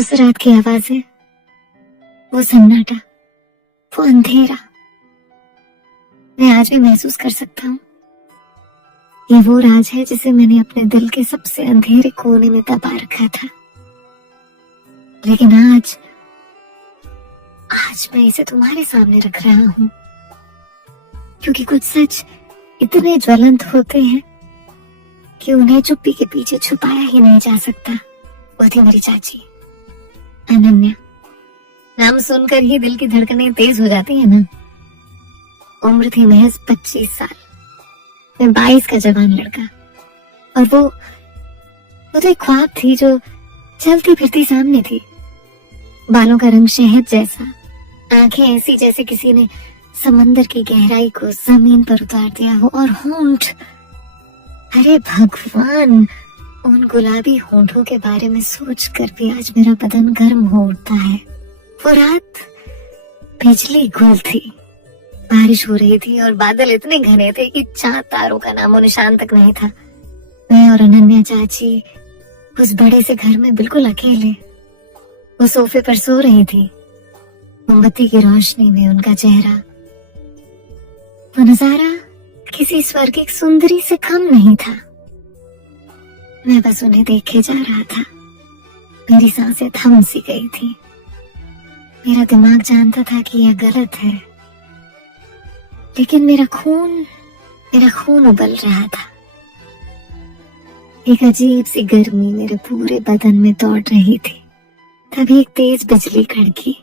उस रात की आवाजें, वो सन्नाटा, वो अंधेरा, मैं आज भी महसूस कर सकता हूँ। ये वो राज है जिसे मैंने अपने दिल के सबसे अंधेरे कोने में दबा रखा था। लेकिन आज मैं इसे तुम्हारे सामने रख रहा हूँ, क्योंकि कुछ सच इतने ज्वलंत होते हैं कि उन्हें चुप्पी के पीछे छुपाया ही नहीं जा सकता। वो थी मेरी चाची अनन्या। नाम सुनकर ही दिल की धड़कनें तेज हो जाती है ना। उम्र थी महज 25 साल, मैं 22 का जवान लड़का, और वो तो एक ख्वाब थी जो चलती फिरती सामने थी। बालों का रंग शहद जैसा, आंखें ऐसी जैसे किसी ने समंदर की गहराई को जमीन पर उतार दिया हो, और होंठ, अरे भगवान, उन गुलाबी होंठों के बारे में सोचकर भी आज मेरा बदन गर्म हो उठता है। वो रात बिजली गुल थी, बारिश हो रही थी और बादल इतने घने थे कि चांद तारों का नामो निशान तक नहीं था। मैं और अनन्या चाची उस बड़े से घर में बिल्कुल अकेले, वो सोफे पर सो रही थी। मोमबत्ती की रोशनी में उनका चेहरा, वो नजारा किसी स्वर्गिक सुंदरी से कम नहीं था। मैं बस उन्हें देखे जा रहा था। मेरी सांसें थम सी गई थी। मेरा दिमाग जानता था कि यह गलत है, लेकिन मेरा खून उबल रहा था। एक अजीब सी गर्मी मेरे पूरे बदन में दौड़ रही थी। तभी एक तेज बिजली कड़की।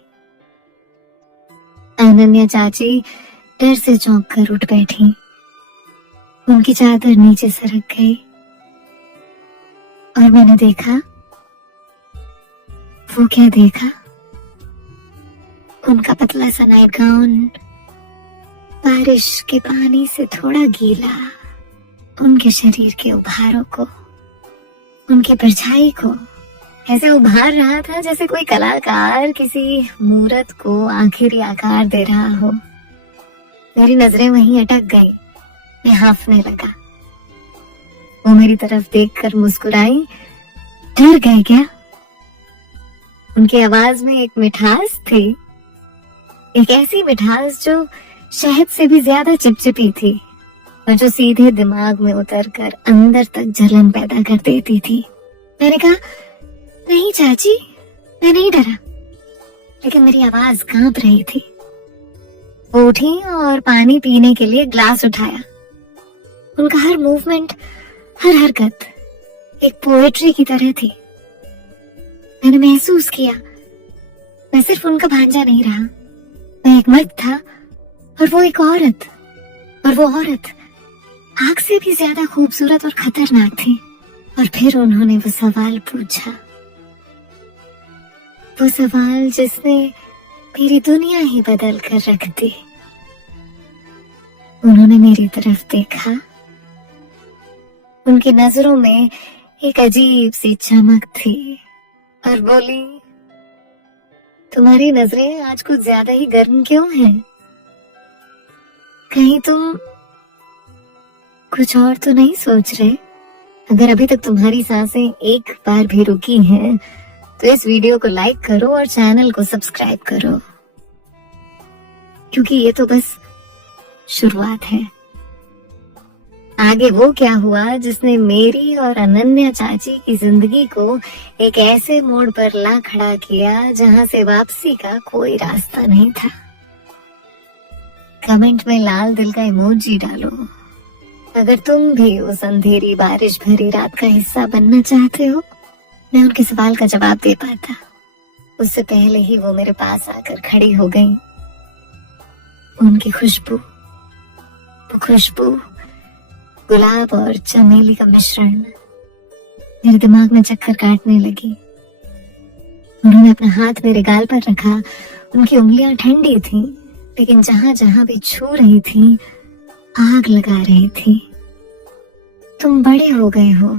अनन्या चाची डर से चौंक कर उठ बैठी। उनकी चादर नीचे सरक गई और मैंने देखा, वो क्या देखा, उनका पतला सा नाइट गाउन बारिश के पानी से थोड़ा गीला, उनके शरीर के उभारों को, उनकी परछाई को ऐसे उभार रहा था जैसे कोई कलाकार किसी मूरत को आखिरी आकार दे रहा हो। मेरी नजरें वहीं अटक गई। मैं हांफने लगा। वो मेरी तरफ देखकर मुस्कुराई। डर गए क्या? उनकी आवाज में एक मिठास थी, एक ऐसी मिठास जो शहद से भी ज्यादा चिपचिपी थी और जो सीधे दिमाग में उतरकर अंदर तक जलन पैदा कर देती थी। मैंने कहा, नहीं चाची, मैं नहीं डरा, लेकिन मेरी आवाज कांप रही थी। वो उठी और पानी पीने के लिए ग्लास उठाया। उनका हर मूवमेंट, हर हरकत एक पोएट्री की तरह थी। मैंने महसूस किया मैं सिर्फ उनका भांजा नहीं रहा, मैं एक मर्द था और वो एक औरत, और वो औरत आग से भी ज्यादा खूबसूरत और खतरनाक थी। और फिर उन्होंने वो सवाल पूछा, वो सवाल जिसने मेरी दुनिया ही बदल कर रख दी। उन्होंने मेरी तरफ देखा। उनकी नजरों में एक अजीब सी चमक थी और बोली, तुम्हारी नजरें आज कुछ ज्यादा ही गर्म क्यों हैं? कहीं तुम कुछ और तो नहीं सोच रहे? अगर अभी तक तुम्हारी सांसें एक बार भी रुकी हैं, तो इस वीडियो को लाइक करो और चैनल को सब्सक्राइब करो, क्योंकि ये तो बस शुरुआत है। आगे वो क्या हुआ जिसने मेरी और अनन्या चाची की जिंदगी को एक ऐसे मोड़ पर ला खड़ा किया जहां से वापसी का कोई रास्ता नहीं था। कमेंट में लाल दिल का इमोजी डालो अगर तुम भी उस अंधेरी बारिश भरी रात का हिस्सा बनना चाहते हो। मैं उनके सवाल का जवाब दे पाता, उससे पहले ही वो मेरे पास आकर खड़ी हो गई। उनकी खुशबू, वो खुशबू गुलाब और चमेली का मिश्रण मेरे दिमाग में चक्कर काटने लगी। उन्होंने अपना हाथ मेरे गाल पर रखा। उनकी उंगलियां ठंडी थी, लेकिन जहां जहां भी छू रही थी आग लगा रही थी। तुम बड़े हो गए हो,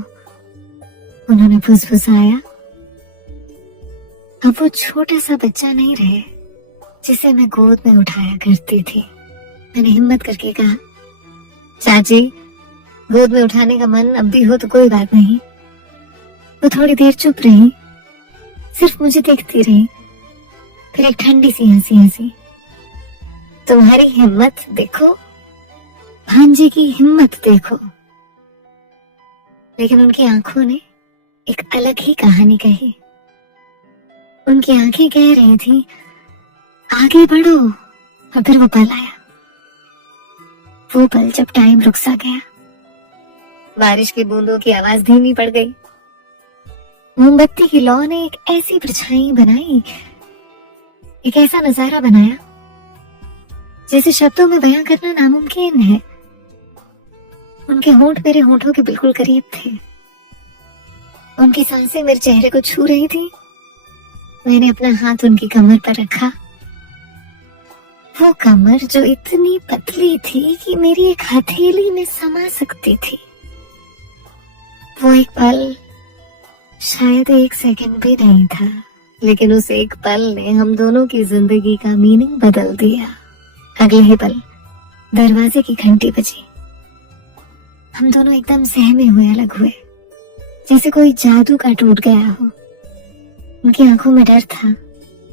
उन्होंने फुसफुसाया। अब वो छोटा सा बच्चा नहीं रहे जिसे मैं गोद में उठाया करती थी। मैंने हिम्मत करके कहा, चाची, गोद में उठाने का मन अब भी हो तो कोई बात नहीं। वो थोड़ी देर चुप रही, सिर्फ मुझे देखती रही, फिर एक ठंडी सी हंसी हंसी। तुम्हारी हिम्मत देखो, भांजी की हिम्मत देखो। लेकिन उनकी आंखों ने एक अलग ही कहानी कही। उनकी आंखें कह रही थी आगे बढ़ो, और फिर वो पल आया। वो पल जब टाइम रुक सा गया, बारिश की बूंदों की आवाज धीमी पड़ गई, मोमबत्ती की लौ ने एक ऐसी परछाई बनाई, एक ऐसा नजारा बनाया जैसे शब्दों में बयां करना नामुमकिन है। उनके होंठ मेरे होंठों के बिल्कुल करीब थे, उनकी सांसें मेरे चेहरे को छू रही थी। मैंने अपना हाथ उनकी कमर पर रखा, वो कमर जो इतनी पतली थी कि मेरी एक हथेली में समा सकती थी। वो एक पल शायद 1 सेकंड भी नहीं था, लेकिन उस एक पल ने हम दोनों की जिंदगी का मीनिंग बदल दिया। अगले ही पल दरवाजे की घंटी बजी। हम दोनों एकदम सहमे हुए अलग हुए, जैसे कोई जादू का टूट गया हो। उनकी आंखों में डर था,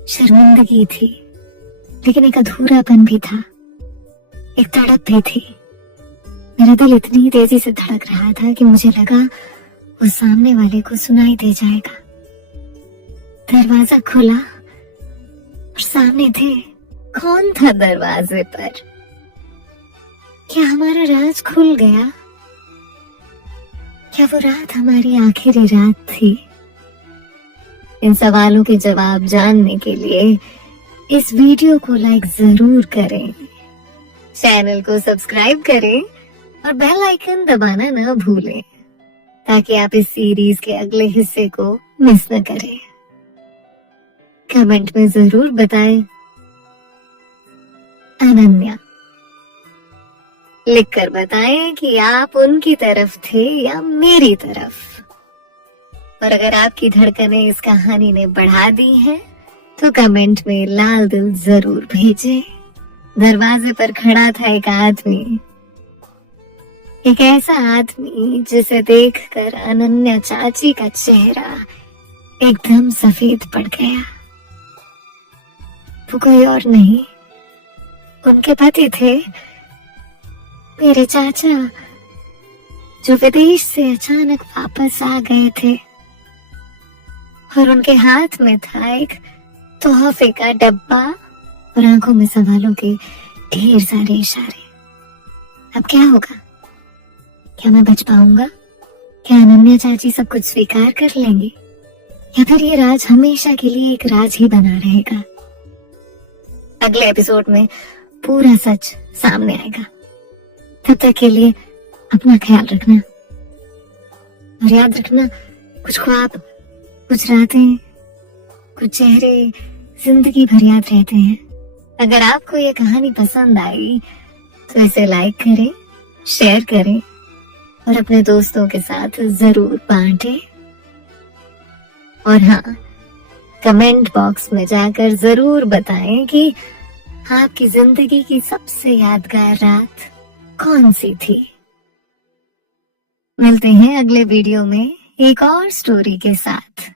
शर्मिंदगी थी, लेकिन एक अधूरापन भी था, एक तड़प भी थी। मेरा दिल इतनी तेजी से धड़क रहा था कि मुझे लगा वो सामने वाले को सुनाई दे जाएगा। दरवाजा खुला और सामने थे। कौन था दरवाजे पर? क्या हमारा राज खुल गया? क्या वो रात हमारी आखिरी रात थी? इन सवालों के जवाब जानने के लिए इस वीडियो को लाइक जरूर करें, चैनल को सब्सक्राइब करें और बेल आइकन दबाना न भूलें, ताकि आप इस सीरीज के अगले हिस्से को मिस न करें। कमेंट में जरूर बताएं अनन्या, लिखकर बताएं कि आप उनकी तरफ थे या मेरी तरफ। और अगर आपकी धड़कनें इस कहानी ने बढ़ा दी है तो कमेंट में लाल दिल जरूर भेजें। दरवाजे पर खड़ा था एक आदमी, एक ऐसा आदमी जिसे देखकर अनन्या चाची का चेहरा एकदम सफेद पड़ गया। वो कोई और नहीं, उनके पति थे, मेरे चाचा, जो विदेश से अचानक वापस आ गए थे। और उनके हाथ में था एक तोहफे का डब्बा और आंखों में सवालों के ढेर सारे इशारे। अब क्या होगा? क्या मैं बच पाऊंगा? क्या अनन्या चाची सब कुछ स्वीकार कर लेंगी, या फिर ये राज हमेशा के लिए एक राज ही बना रहेगा? अगले एपिसोड में पूरा सच सामने आएगा। तब तक के लिए अपना ख्याल रखना और याद रखना, कुछ ख्वाब, कुछ रातें, कुछ चेहरे जिंदगी भर याद रहते हैं। अगर आपको ये कहानी पसंद आई तो इसे लाइक करें, शेयर करें और अपने दोस्तों के साथ जरूर बांटें। और हाँ, कमेंट बॉक्स में जाकर जरूर बताएं कि आपकी जिंदगी की सबसे यादगार रात कौन सी थी। मिलते हैं अगले वीडियो में एक और स्टोरी के साथ।